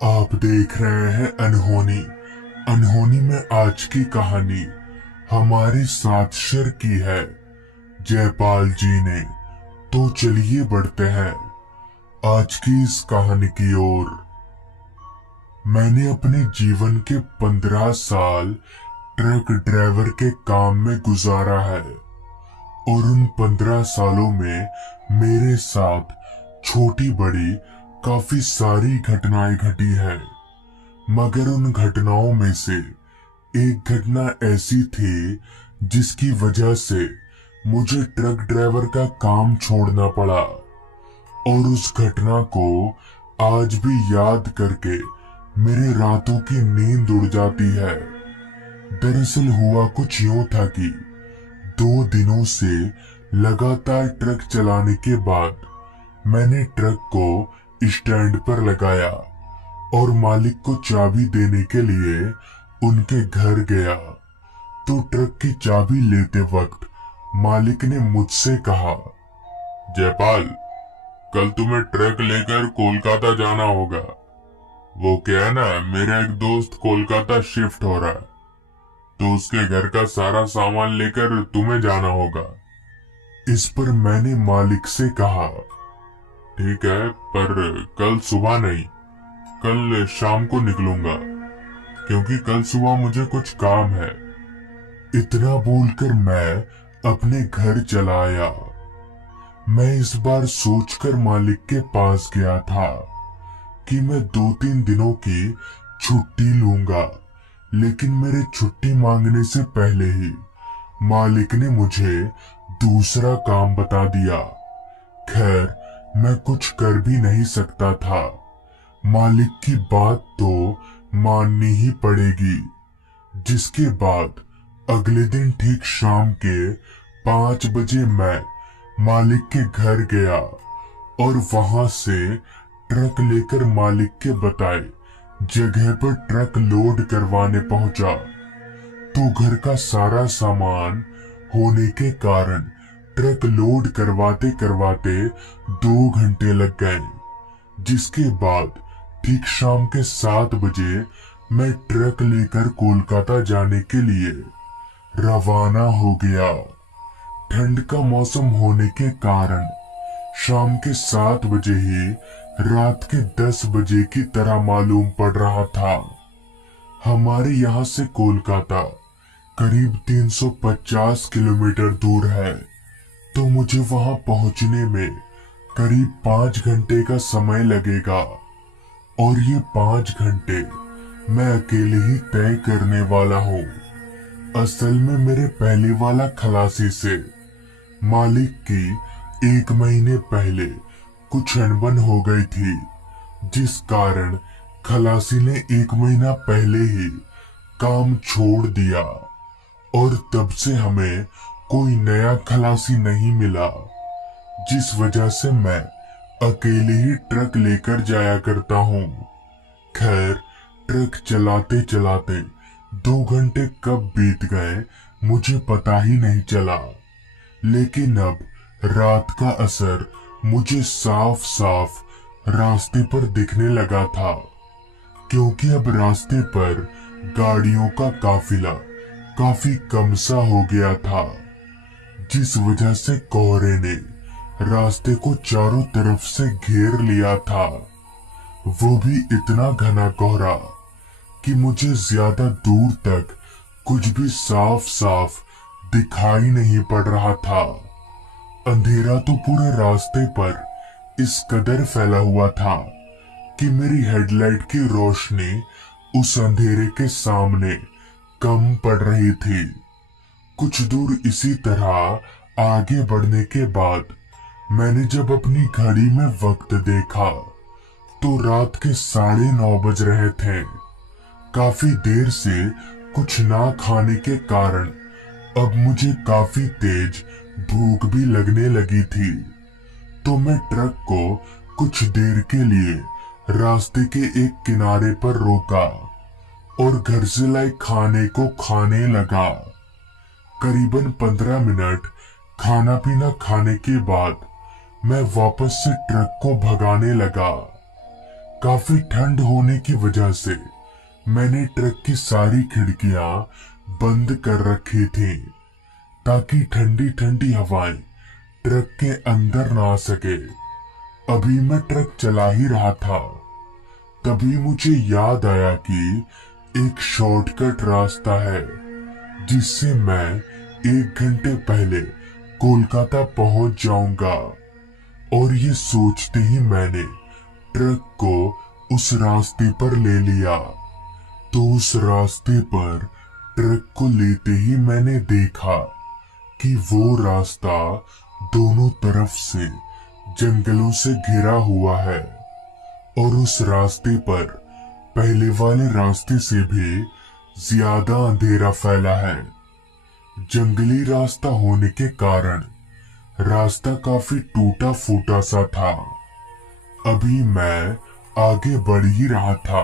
आप देख रहे हैं अनहोनी। अनहोनी में आज की कहानी हमारे साथ शेयर की है जयपाल जी ने। तो चलिए बढ़ते हैं आज की इस कहानी की ओर। मैंने अपने जीवन के 15 साल ट्रक ड्राइवर के काम में गुजारा है और उन 15 सालों में मेरे साथ छोटी बड़ी काफी सारी घटनाएं घटी है। मगर उन घटनाओं में से एक घटना ऐसी थी जिसकी वजह से मुझे ट्रक ड्राइवर का काम छोड़ना पड़ा और उस घटना को आज भी याद करके मेरे रातों की नींद उड़ जाती है। दरअसल हुआ कुछ यूं था कि 2 दिनों से लगातार ट्रक चलाने के बाद मैंने ट्रक को स्टैंड पर लगाया और मालिक को चाबी देने के लिए उनके घर गया। तो ट्रक की चाबी लेते वक्त मालिक ने मुझसे कहा, जयपाल, कल तुम्हें ट्रक लेकर कोलकाता जाना होगा। वो क्या है ना, मेरा एक दोस्त कोलकाता शिफ्ट हो रहा है, तो उसके घर का सारा सामान लेकर तुम्हें जाना होगा। इस पर मैंने मालिक से कहा, ठीक है, पर कल सुबह नहीं, कल शाम को निकलूंगा, क्योंकि कल सुबह मुझे कुछ काम है। इतना बोलकर मैं अपने घर चला आया। मैं इस बार सोचकर मालिक के पास गया था कि मैं 2-3 दिनों की छुट्टी लूंगा, लेकिन मेरे छुट्टी मांगने से पहले ही मालिक ने मुझे दूसरा काम बता दिया। खैर, मैं कुछ कर भी नहीं सकता था। मालिक की बात तो माननी ही पड़ेगी। जिसके बाद अगले दिन ठीक शाम के 5 बजे मैं मालिक के घर गया और वहां से ट्रक लेकर मालिक के बताए जगह पर ट्रक लोड करवाने पहुंचा। तो घर का सारा सामान होने के कारण ट्रक लोड करवाते करवाते 2 घंटे लग गए। जिसके बाद ठीक शाम के 7 बजे मैं ट्रक लेकर कोलकाता जाने के लिए रवाना हो गया। ठंड का मौसम होने के कारण शाम के 7 बजे ही रात के 10 बजे की तरह मालूम पड़ रहा था। हमारे यहाँ से कोलकाता करीब 350 किलोमीटर दूर है, तो मुझे वहां पहुंचने में करीब 5 घंटे का समय लगेगा और ये 5 घंटे मैं अकेले ही तय करने वाला हूँ। असल में मेरे पहले वाला खलासी से मालिक की 1 महीने पहले कुछ अनबन हो गई थी, जिस कारण खलासी ने 1 महीना पहले ही काम छोड़ दिया और तब से हमें कोई नया खलासी नहीं मिला, जिस वजह से मैं अकेले ही ट्रक लेकर जाया करता हूँ। खैर, ट्रक चलाते चलाते 2 घंटे कब बीत गए मुझे पता ही नहीं चला। लेकिन अब रात का असर मुझे साफ साफ रास्ते पर दिखने लगा था, क्योंकि अब रास्ते पर गाड़ियों का काफिला काफी कम सा हो गया था, जिस वजह से कोहरे ने रास्ते को चारों तरफ से घेर लिया था। वो भी इतना घना कोहरा कि मुझे ज्यादा दूर तक कुछ भी साफ साफ दिखाई नहीं पड़ रहा था। अंधेरा तो पूरे रास्ते पर इस कदर फैला हुआ था कि मेरी हेडलाइट की रोशनी उस अंधेरे के सामने कम पड़ रही थी। कुछ दूर इसी तरह आगे बढ़ने के बाद मैंने जब अपनी घड़ी में वक्त देखा तो रात के 9:30 बज रहे थे। काफी देर से कुछ ना खाने के कारण अब मुझे काफी तेज भूख भी लगने लगी थी। तो मैं ट्रक को कुछ देर के लिए रास्ते के एक किनारे पर रोका और घर से लाए खाने को खाने लगा। करीबन 15 मिनट खाना पीना खाने के बाद मैं वापस से ट्रक को भगाने लगा। काफी ठंड होने की वजह से मैंने ट्रक की सारी खिड़कियां बंद कर रखी थी ताकि ठंडी ठंडी हवाएं ट्रक के अंदर ना आ सके। अभी मैं ट्रक चला ही रहा था, तभी मुझे याद आया कि एक शॉर्टकट रास्ता है जिससे मैं 1 घंटे पहले कोलकाता पहुंच जाऊंगा। और ये सोचते ही मैंने ट्रक को उस रास्ते पर ले लिया। तो उस रास्ते पर ट्रक को लेते ही मैंने देखा कि वो रास्ता दोनों तरफ से जंगलों से घिरा हुआ है और उस रास्ते पर पहले वाले रास्ते से भी ज्यादा अंधेरा फैला है। जंगली रास्ता होने के कारण रास्ता काफी टूटा फूटा सा था। अभी मैं आगे बढ़ ही रहा था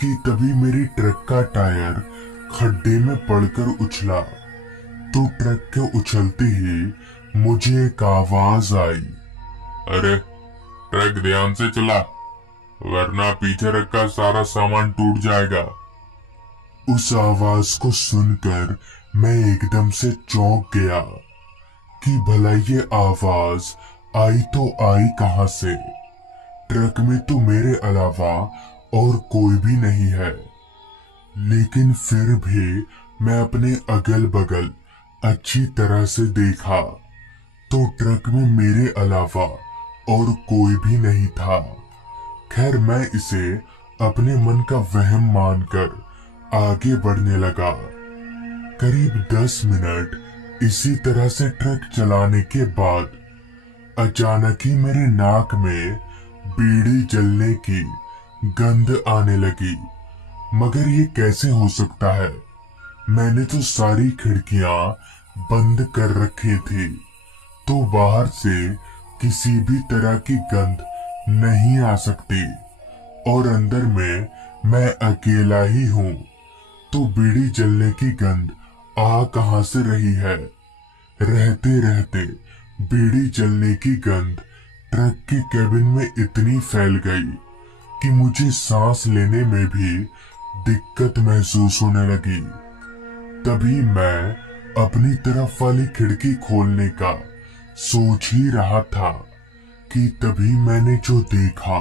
कि तभी मेरी ट्रक का टायर खड्डे में पड़कर उछला। तो ट्रक के उछलते ही मुझे एक आवाज आई, अरे ट्रक ध्यान से चला वरना पीछे रखा सारा सामान टूट जाएगा। उस आवाज को सुनकर मैं एकदम से चौंक गया कि भला ये आवाज आई तो आई कहां से। ट्रक में तो मेरे अलावा और कोई भी नहीं है। लेकिन फिर भी मैं अपने अगल बगल अच्छी तरह से देखा तो ट्रक में मेरे अलावा और कोई भी नहीं था। खैर मैं इसे अपने मन का वहम मानकर आगे बढ़ने लगा। करीब 10 मिनट इसी तरह से ट्रक चलाने के बाद अचानक ही मेरे नाक में बीड़ी जलने की गंध आने लगी। मगर ये कैसे हो सकता है? मैंने तो सारी खिड़कियां बंद कर रखी थी, तो बाहर से किसी भी तरह की गंध नहीं आ सकती और अंदर में मैं अकेला ही हूँ, तो बीड़ी जलने की गंध आ कहां से रही है? रहते रहते बीड़ी जलने की गंध ट्रक के केबिन में इतनी फैल गई कि मुझे सांस लेने में भी दिक्कत महसूस होने लगी। तभी मैं अपनी तरफ वाली खिड़की खोलने का सोच ही रहा था कि तभी मैंने जो देखा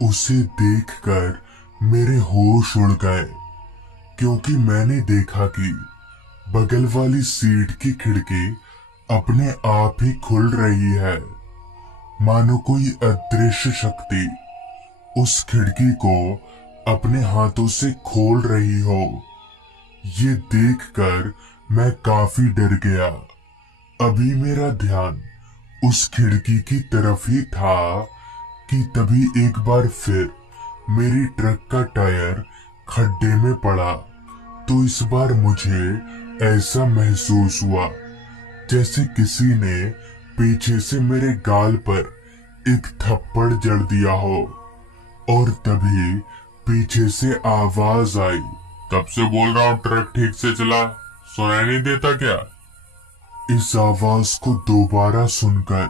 उसे देखकर मेरे होश उड़ गए, क्योंकि मैंने देखा कि बगल वाली सीट की खिड़की अपने आप ही खुल रही है, मानो कोई अदृश्य शक्ति उस खिड़की को अपने हाथों से खोल रही हो। ये देखकर मैं काफी डर गया। अभी मेरा ध्यान उस खिड़की की तरफ ही था कि तभी एक बार फिर मेरी ट्रक का टायर खड्डे में पड़ा। तो इस बार मुझे ऐसा महसूस हुआ जैसे किसी ने पीछे से मेरे गाल पर एक थप्पड़ जड़ दिया हो। और तभी पीछे से आवाज आई, कब से बोल रहा हूँ ट्रक ठीक से चला, सुनाई नहीं देता क्या? इस आवाज को दोबारा सुनकर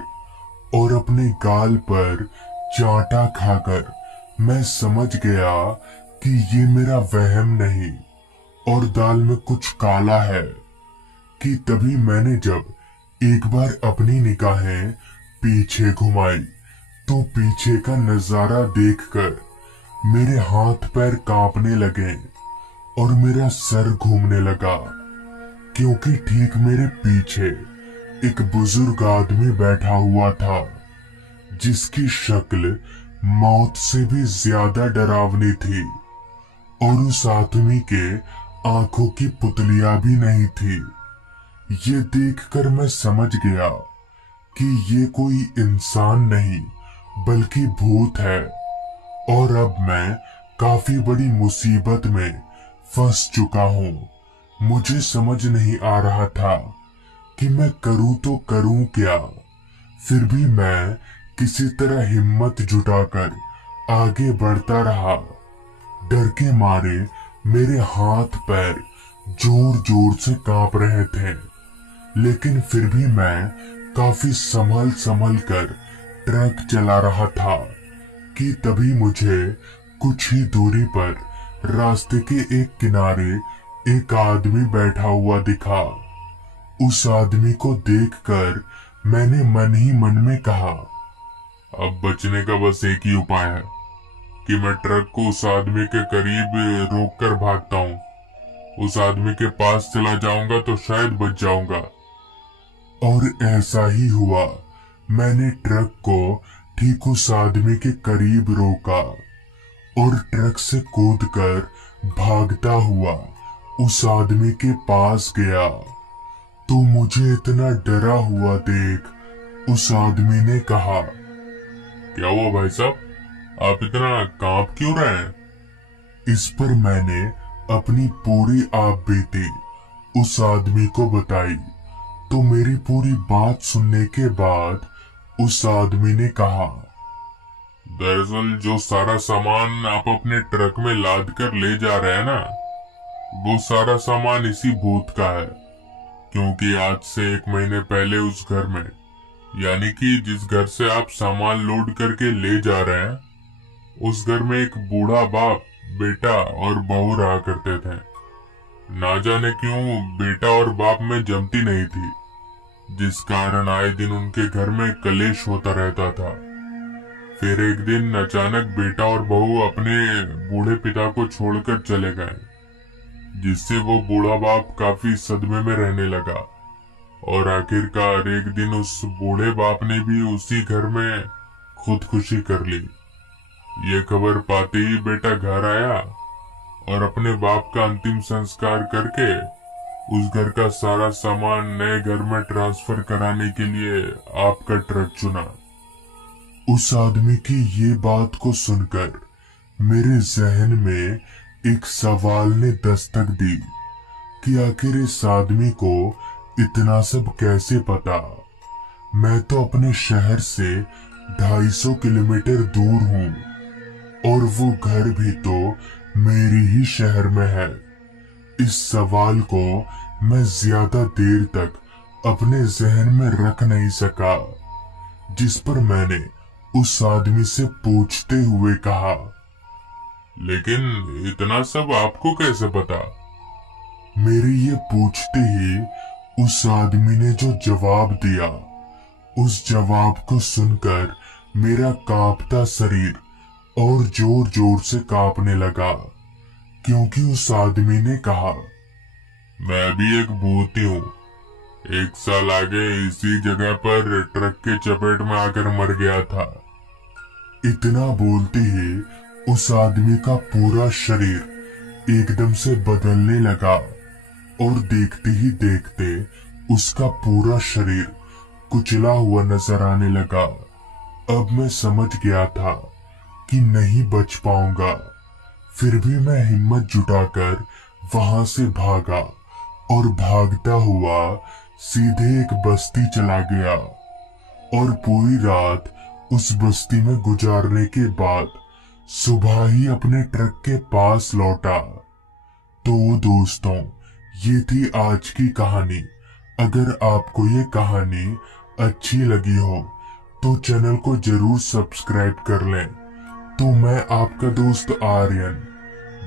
और अपने गाल पर चांटा खाकर मैं समझ गया कि ये मेरा वहम नहीं और दाल में कुछ काला है। कि तभी मैंने जब एक बार अपनी निगाहें पीछे घुमाई तो पीछे का नजारा देखकर मेरे हाथ पैर कांपने लगे और मेरा सर घूमने लगा, क्योंकि ठीक मेरे पीछे एक बुजुर्ग आदमी बैठा हुआ था जिसकी शक्ल मौत से भी ज्यादा डरावनी थी और उस आदमी के आंखों की पुतलियां भी नहीं थी। ये देखकर मैं समझ गया कि ये कोई इंसान नहीं बल्कि भूत है और अब मैं काफी बड़ी मुसीबत में फंस चुका हूँ। मुझे समझ नहीं आ रहा था कि मैं करूँ तो करूँ क्या। फिर भी मैं किसी तरह हिम्मत जुटाकर आगे बढ़ता रहा। डर के मारे मेरे हाथ पैर जोर जोर से कांप रहे थे, लेकिन फिर भी मैं काफी संभल संभल कर ट्रक चला रहा था। कि तभी मुझे कुछ ही दूरी पर रास्ते के एक किनारे एक आदमी बैठा हुआ दिखा। उस आदमी को देखकर मैंने मन ही मन में कहा, अब बचने का बस एक ही उपाय है कि मैं ट्रक को उस आदमी के करीब रोककर भागता हूँ। उस आदमी के पास चला जाऊंगा तो शायद बच जाऊंगा। और ऐसा ही हुआ। मैंने ट्रक को ठीक उस आदमी के करीब रोका और ट्रक से कूदकर भागता हुआ उस आदमी के पास गया तो मुझे इतना डरा हुआ देख उस आदमी ने कहा, क्या हुआ भाई साहब, आप इतना कांप क्यों रहे हैं? इस पर मैंने अपनी पूरी आप बीती उस आदमी को बताई तो मेरी पूरी बात सुनने के बाद उस आदमी ने कहा, दरअसल जो सारा सामान आप अपने ट्रक में लाद कर ले जा रहे हैं ना, वो सारा सामान इसी भूत का है। क्योंकि आज से 1 महीने पहले उस घर में, यानी कि जिस घर से आप सामान लोड करके ले जा रहे हैं, उस घर में एक बूढ़ा बाप, बेटा और बहू रहा करते थे। ना जाने क्यों बेटा और बाप में जमती नहीं थी, जिस कारण आए दिन उनके घर में कलेश होता रहता था। फिर एक दिन अचानक बेटा और बहू अपने बूढ़े पिता को छोड़कर चले गए, जिससे वो बूढ़ा बाप काफी सदमे में रहने लगा। और आखिरकार एक दिन उस बूढ़े बाप ने भी उसी घर में खुदकुशी कर ली। ये खबर पाते ही बेटा घर आया और अपने बाप का अंतिम संस्कार करके उस घर का सारा सामान नए घर में ट्रांसफर कराने के लिए आपका ट्रक चुना। उस आदमी की ये बात को सुनकर मेरे जहन में एक सवाल ने दस्तक दी कि आखिर इस आदमी को इतना सब कैसे पता। मैं तो अपने शहर से 250 किलोमीटर दूर हूँ और वो घर भी तो मेरी ही शहर में है। इस सवाल को मैं ज्यादा देर तक अपने जहन में रख नहीं सका, जिस पर मैंने उस आदमी से पूछते हुए कहा, लेकिन इतना सब आपको कैसे पता? मेरे ये पूछते ही उस आदमी ने जो जवाब दिया, उस जवाब को सुनकर मेरा कांपता शरीर और जोर जोर से कांपने लगा, क्योंकि उस आदमी ने कहा, मैं भी एक भूत ही हूँ। 1 साल आगे इसी जगह पर ट्रक के चपेट में आकर मर गया था। इतना बोलते ही उस आदमी का पूरा शरीर एकदम से बदलने लगा और देखते ही देखते उसका पूरा शरीर कुचला हुआ नजर आने लगा। अब मैं समझ गया था कि नहीं बच पाऊंगा। फिर भी मैं हिम्मत जुटाकर वहां से भागा और भागता हुआ सीधे एक बस्ती चला गया और पूरी रात उस बस्ती में गुजारने के बाद सुबह ही अपने ट्रक के पास लौटा। तो दोस्तों, ये थी आज की कहानी। अगर आपको ये कहानी अच्छी लगी हो तो चैनल को जरूर सब्सक्राइब कर लें। तो मैं आपका दोस्त आर्यन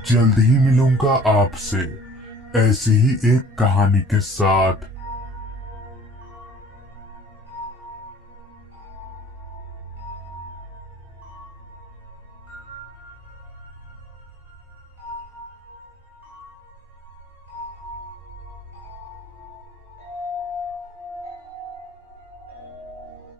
जल्द ही मिलूंगा आपसे ऐसी ही एक कहानी के साथ।